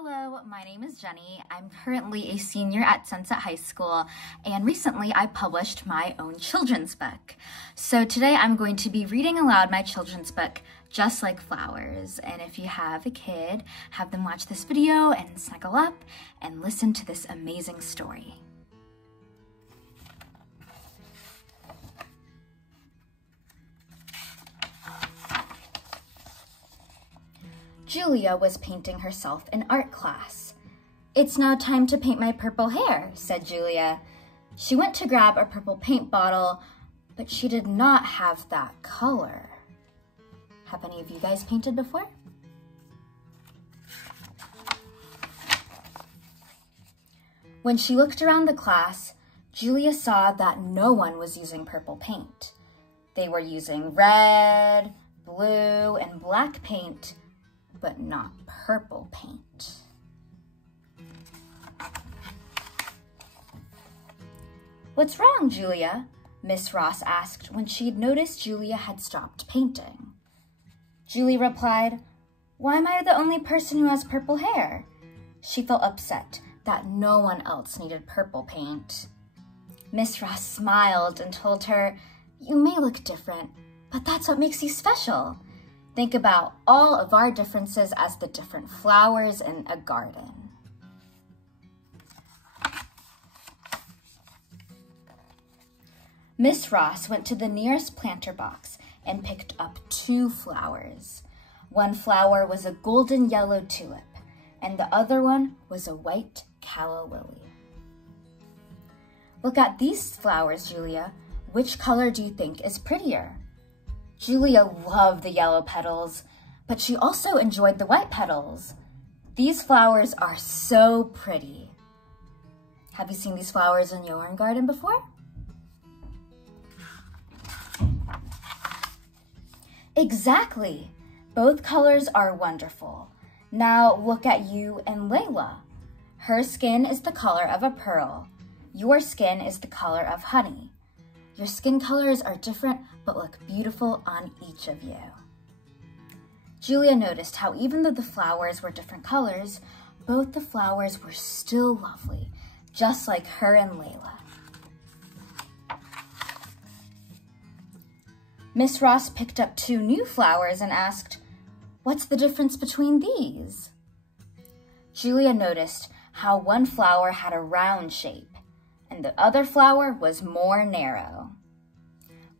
Hello, my name is Jenny. I'm currently a senior at Sunset High School, and recently I published my own children's book. So today I'm going to be reading aloud my children's book, Just Like Flowers. And if you have a kid, have them watch this video and snuggle up and listen to this amazing story. Julia was painting herself in art class. "It's now time to paint my purple hair," said Julia. She went to grab a purple paint bottle, but she did not have that color. Have any of you guys painted before? When she looked around the class, Julia saw that no one was using purple paint. They were using red, blue, and black paint, but not purple paint. "What's wrong, Julia?" Miss Ross asked when she'd noticed Julia had stopped painting. Julia replied, "Why am I the only person who has purple hair?" She felt upset that no one else needed purple paint. Miss Ross smiled and told her, "You may look different, but that's what makes you special. Think about all of our differences as the different flowers in a garden." Miss Ross went to the nearest planter box and picked up 2 flowers. One flower was a golden yellow tulip, and the other one was a white calla lily. "Look at these flowers, Julia. Which color do you think is prettier?" Julia loved the yellow petals, but she also enjoyed the white petals. "These flowers are so pretty." Have you seen these flowers in your own garden before? Exactly. Both colors are wonderful. Now look at you and Layla. Her skin is the color of a pearl. Your skin is the color of honey. Your skin colors are different, but look beautiful on each of you. Julia noticed how even though the flowers were different colors, both the flowers were still lovely, just like her and Layla. Miss Ross picked up 2 new flowers and asked, "What's the difference between these?" Julia noticed how one flower had a round shape, and the other flower was more narrow.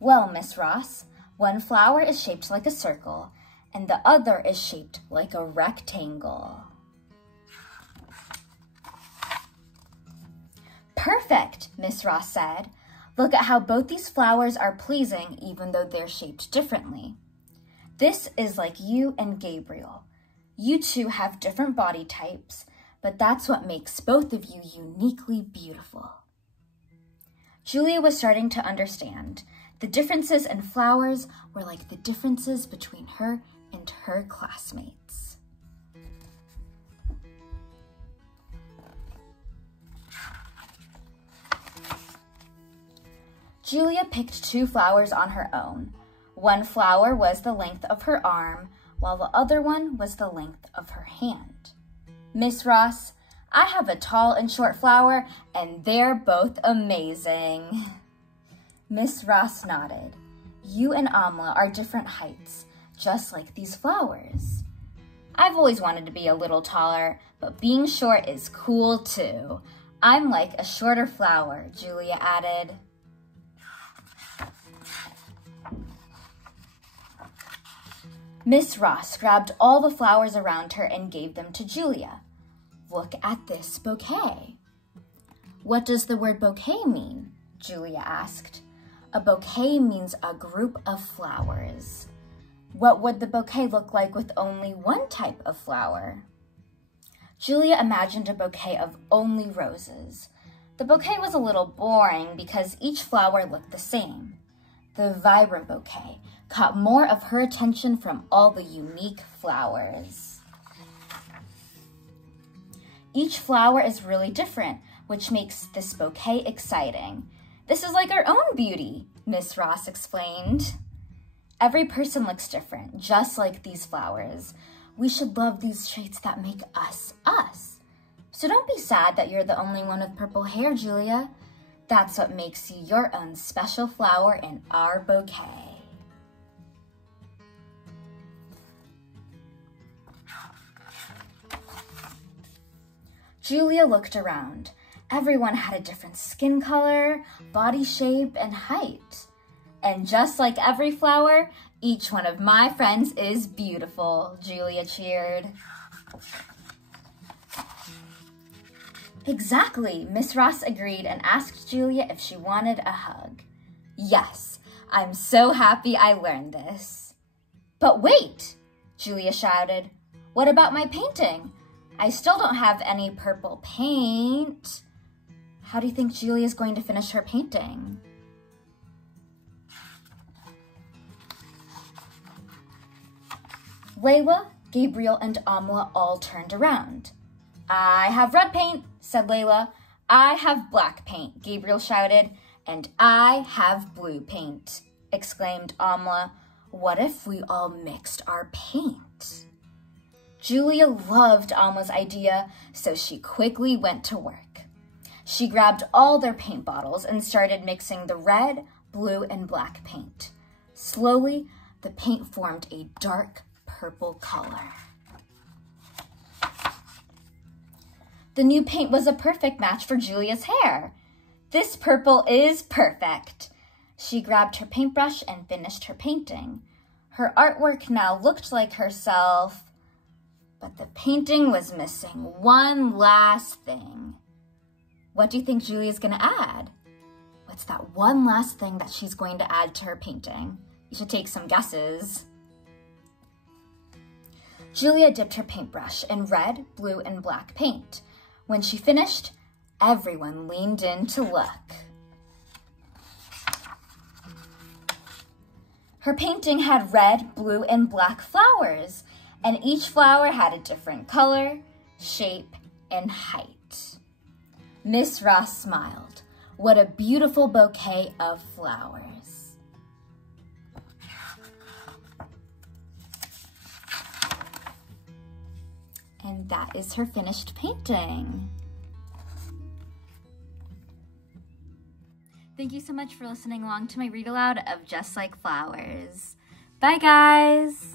"Well, Miss Ross, one flower is shaped like a circle, and the other is shaped like a rectangle." "Perfect," Miss Ross said. "Look at how both these flowers are pleasing even though they're shaped differently. This is like you and Gabriel. You two have different body types, but that's what makes both of you uniquely beautiful." Julia was starting to understand. The differences in flowers were like the differences between her and her classmates. Julia picked 2 flowers on her own. One flower was the length of her arm, while the other one was the length of her hand. "Miss Ross, I have a tall and short flower, and they're both amazing." Miss Ross nodded. "You and Amla are different heights, just like these flowers." "I've always wanted to be a little taller, but being short is cool too. I'm like a shorter flower," Julia added. Miss Ross grabbed all the flowers around her and gave them to Julia. "Look at this bouquet." "What does the word bouquet mean?" Julia asked. "A bouquet means a group of flowers." "What would the bouquet look like with only one type of flower?" Julia imagined a bouquet of only roses. The bouquet was a little boring because each flower looked the same. The vibrant bouquet caught more of her attention from all the unique flowers. "Each flower is really different, which makes this bouquet exciting. This is like our own beauty," Miss Ross explained. "Every person looks different, just like these flowers. We should love these traits that make us us. So don't be sad that you're the only one with purple hair, Julia. That's what makes you your own special flower in our bouquet. Julia looked around. Everyone had a different skin color, body shape, and height. And just like every flower, each one of my friends is beautiful, Julia cheered. Exactly, Miss Ross agreed and asked Julia if she wanted a hug. Yes, I'm so happy I learned this. But wait, Julia shouted. What about my painting? I still don't have any purple paint. How do you think Julia's going to finish her painting? Layla, Gabriel, and Amla all turned around. I have red paint, said Layla. I have black paint, Gabriel shouted. And I have blue paint, exclaimed Amla. What if we all mixed our paint? Julia loved Amla's idea, so she quickly went to work. She grabbed all their paint bottles and started mixing the red, blue, and black paint. Slowly, the paint formed a dark purple color. The new paint was a perfect match for Julia's hair. This purple is perfect. She grabbed her paintbrush and finished her painting. Her artwork now looked like herself, but the painting was missing one last thing. What do you think Julia's going to add? What's that one last thing that she's going to add to her painting? You should take some guesses. Julia dipped her paintbrush in red, blue, and black paint. When she finished, everyone leaned in to look. Her painting had red, blue, and black flowers, and each flower had a different color, shape, and height. Miss Ross smiled. What a beautiful bouquet of flowers. And that is her finished painting. Thank you so much for listening along to my read aloud of Just Like Flowers. Bye, guys.